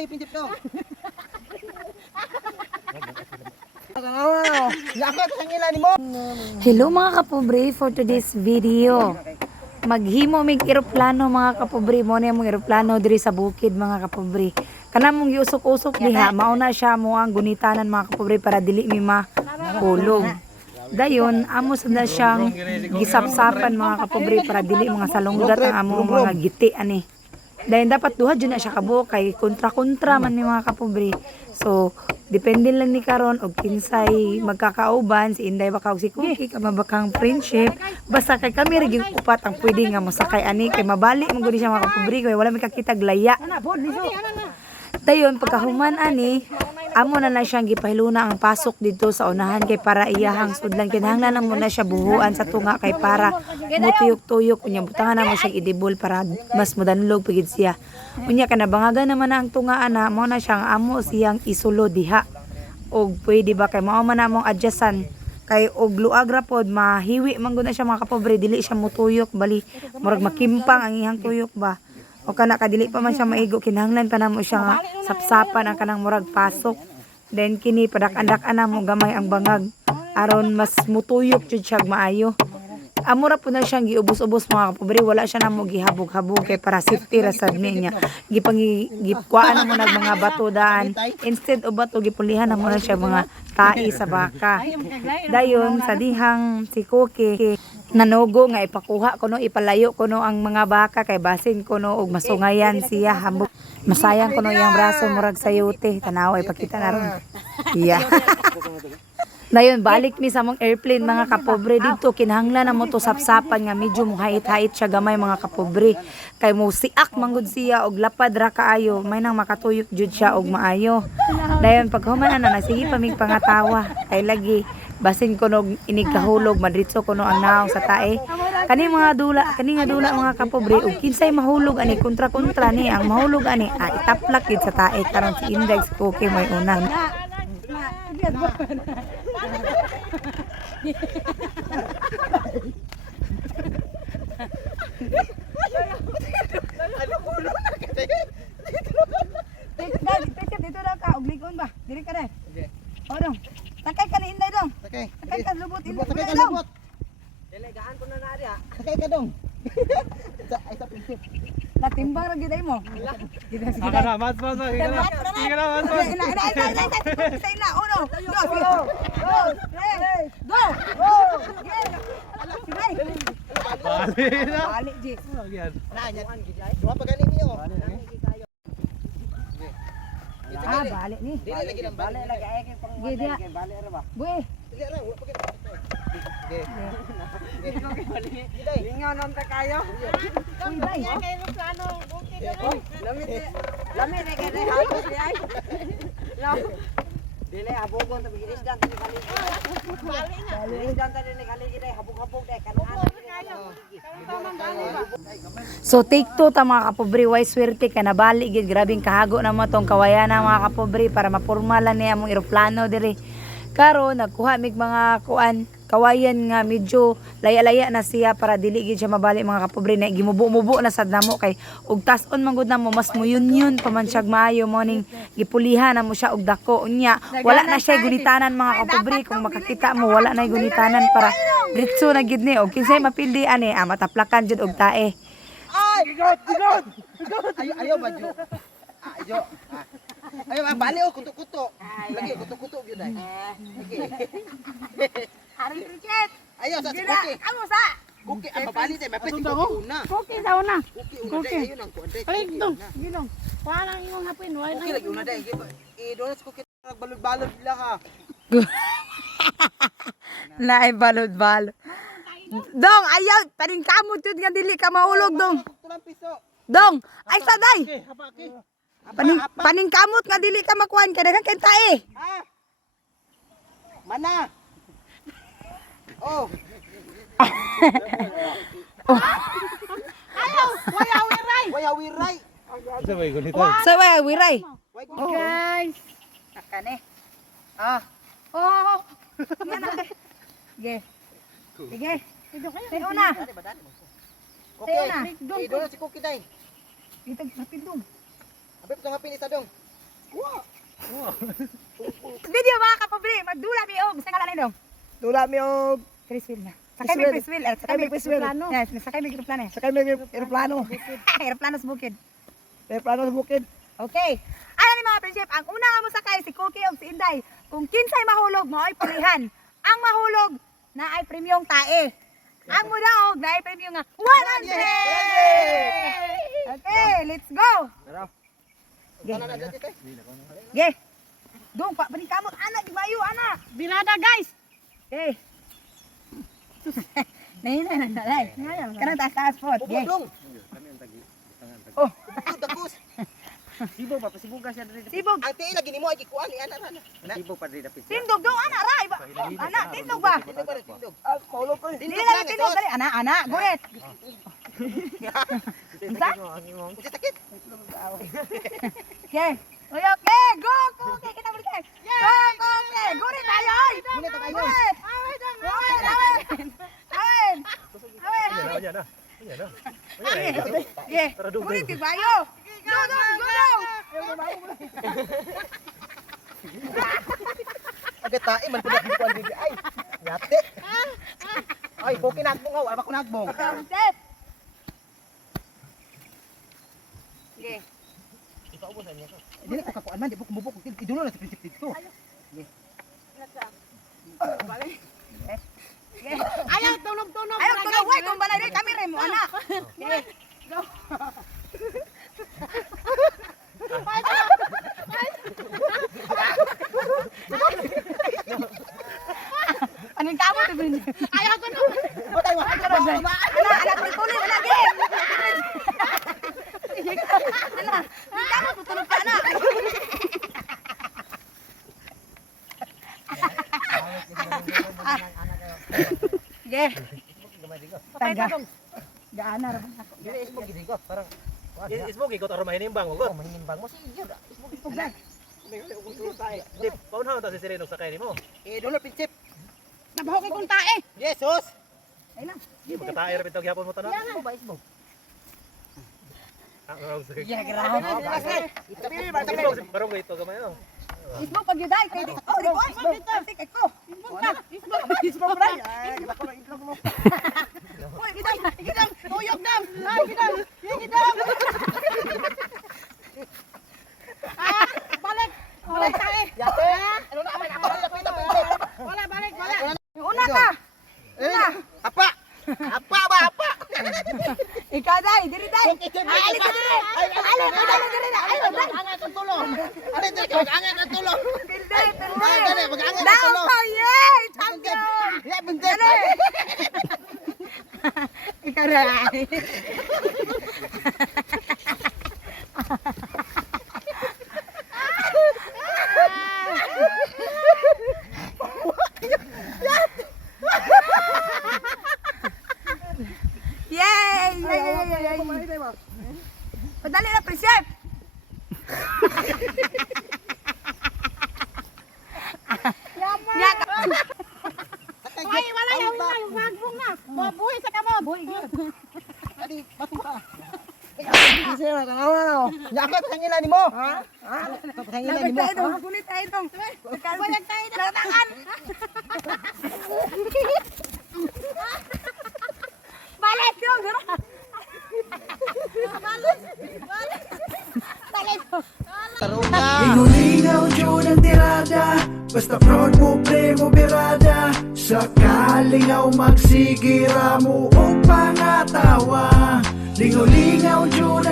ay pindip ko. Hello mga kapobre, for today's video maghimo mig eroplano mga kapobre. Mo na mong eroplano diri sa bukid mga kapobre. Kana mong giusok-usok diha, mauna siya mo ang gunitanan mga kapobre para dili mi mahulog. Dayon amo sada siyang gisapsapan mga kapobre para dili mga salunggat ang amo mga giti ani. Dahil dapat duha dyan na siya kabuok kay kontra-kontra man ni mga kapobre. So, depende lang ni karon og kinsay magkakauban, si Inday baka og si Cookie, kamabakang friendship. Basta kay kami rin upat ang pwede nga mosakay ani kay mabali man gud siya mga kapobre kay wala may kakitag laya. Dayon pagkahuman ani, amo na siyang gipahiluna ang pasok dito sa unahan kay para iyahang sudlan kinahanglan na muna siya buhuan sa tunga kay para mutuyok-tuyok unya butangan na mo siya idibol para mas mudanlog pagid siya. Unya kanabangagan naman na ang tunga ana mo na siyang amo siyang isulo diha. Og pwede ba kay mao man namong adjustan kay og luag ra pod mahiwi man gud na siya mga kapobre dili siya mutuyok bali murag makimpang ang iyang tuyok ba. O kana kadili pa man siya maigo kinahanglan pa namo siya nga sapsapan ang kanang murag pasok. Then kini padak-andak-an mo gamay ang bangag aron mas mutuyok jud siya maayo. Amura po na siyang giubos-ubos mga kapobre, wala siya namo gihabog-habog kay para safety ra sad niya. Gipkuan na mo nag mga bato daan. Instead of bato gipulihan na mo na siya mga tai sa baka. Dayon sa dihang si Cookie nanogo nga ipakuha kuno ipalayo kuno ang mga baka kay basin kuno og masungayan siya hambog. Masayang kuno iyang braso murag sayote tanaw ay pakita na ron. Yeah. Dayon balik mi sa mong airplane mga kapobre dito kinahanglan na mo to sapsapan nga medyo muhait-hait siya gamay mga kapobre kay mo siak manggod siya og lapad ra kaayo may nang makatuyok jud siya og maayo. Dayon paghuman na sige pa mig pangatawa kay lagi basin kuno inig kahulog madritso kuno ang naong sa tae kani nga dula mga kapobre ug kinsay mahulog ani kontra-kontra ni ang mahulog ani itaplak gid sa tae karon si Index Cookie may unang dito daw ka og ligon ba diri ka dai o dong takay ka ni Inday dong takay ka lubot takay ka lubot delegaan ko na nari ha takay ka dong ay sa prinsip natimbang ra gid mo gid sige na mas sige na say na uno go balik ji na yan duha pa gani niyo balik ni dili lagi nang balik lagi ay kay pang balik ra ba buhi dili ra wa pagit lingaw non ta kayo uy kay plano lamit na kay hapos ni ay no dili habogon ta bigiris dan ni kali balik na bigiris dan ta ni kali gid habog-habog dai kanan So take 2 ta mga kapobre way swerte ka na bali gid grabing kahago na mo tong kawayan na mga kapobre para mapurmalan ni among eroplano diri karon nagkuha mig mga kuan kawayan nga medyo laya-laya na siya para dili gid siya mabali mga kapobre na gimubo-mubo na sad namo kay ug tas-on man gud namo mas muyun-yun pa man siya maayo morning gipulihan namo siya og dako unya wala na siya gunitanan mga kapobre kung makakita mo wala na gunitanan para diretso na gid ni og kinsay mapildi ani mataplakan jud og tae ay gigod ayo badyo ayo bali og kuto-kuto lagi kuto-kuto gyud ay Hari cricket. Ayo sa Cookie. Amo sa. Cookie ang mabali tay mapit ko una. Cookie sa una. Cookie ayun ang kuan. Ay dong. Gidong. Kuha lang imong hapin. Cookie lagi una day. Donas Cookie balod-balod la ka. Laay balod-balod. Dong ayaw paring kamo tud nga dili ka mahulog dong. Dong ay saday. Paning kamot nga dili ka makuan kay daghang kay tae. Mana? Oh. Ayaw, wayawiray. Wayawiray. Sabay gunito. Sabay wayawiray. Guys. Takane. Oh. Yan na. Sige. Sige. Sige una. Okay. Doon si Cookie day. Itag hapin dong. Abi pa hapin isa dong. Video mga kapobre, magdula mi og sa ngalan nindong. Dula mi og Chris Will na. Sakay mi Chris Will, sakay mi Chris Will. Yes, sakay mi eroplano. sakay mi eroplano. Eroplano sa bukid. Eroplano sa bukid. Okay. Ano ni mga friendship, ang una nga mo sakay si Cookie og si Inday. Kung kinsay mahulog mo ay pulihan. Ang mahulog na ay premium tae. Ang mudaog na ay premium nga 100. Okay, let's go. Okay. Dong pa bani kamot anak di bayu anak. Bilada guys. Okay. Nay nay nay. Kana taas spot. Okay. Oh, Dagos. Sibog pa, pasibog ka siya dali. sibog. Ang tiil lagi nimo ay gikuan ni ana. Sibog pa dali dapit. Tindog dong anak ray ba? Anak tindog ba? Ah, paulo ko. Dili lang tindog dali anak goyet. Unsa? Sakit. Okay. Okay, go, okay, kita balik. Go, okay, go rin tayo. Gunit tayo. Gunit tayo. Go. Agad tae man pud gikuan di ay. Yate. Ay, bukin nagbong wala pa ko nagbong. Step. Okay. Dili ko kakuan man di ko kumubok idulo na sa prinsip dito. Ayaw tunog. Ayaw tunog, wait, kung balay rin kami rin mo, anak. Okay. Go. Anong kamo to, Brin? Ayaw ko na. Batay wa. Anak, tuloy lagi. Anak, anong kamo tutulog pa, anak. Sige. Tangga. Gaana ra ba? Dili isbog gid ko parang Isbog ikot aron mahinimbang mo. maninimbang mo siya. Isbog Tugay. Di, paunha ta si Sereno sa kay nimo. Dulo prinsip. Nabaho kay kung tae. Jesus. Ay lang. Di magkatae ra bitaw gyapon mo tanan. Ano ba isbog? Sige. Yeah, grabe. Isbog barong ito gamay no. Isbog pag yuday kay di. Oh, di ko. Isbog. Tik ko. Isbog ka. Isbog ra. Ay, bako na itlog mo. Uy, gidam. Tuyok dam. Ay, gidam. Gidam. Balik. Balik tae. Yate. Ano na may kapal na Wala, balik. Una ka. Apa? Apa ba apa? Ikaw day, diri day. Ay, alis ka diri. Alis diri na. Ay, day. Angat ang tulong. Ano dito? Angat ang tulong. Pilde. Dali, mag-angat ang Daw tulong. pa, yay! Champion! Ya bendet. Ikaw na. Yay! Padali na, Prinsip! Yaman! Ay, wala yung magbong na. Buhay sa kamo. Buhay. Adi, matuka. Kasi na tanawa na. Yakot tangilan nimo. Ha? Tangilan nimo. Tayo dong, kulit tayo dong. Bayag tayo dong. Latangan. Balik dong. Balik. Ingulingaw dyan ang tirada, basta proud mo, pre mo, birada. Sakalingaw magsigira mo o pangatawa. Lingaw-lingaw dyan ang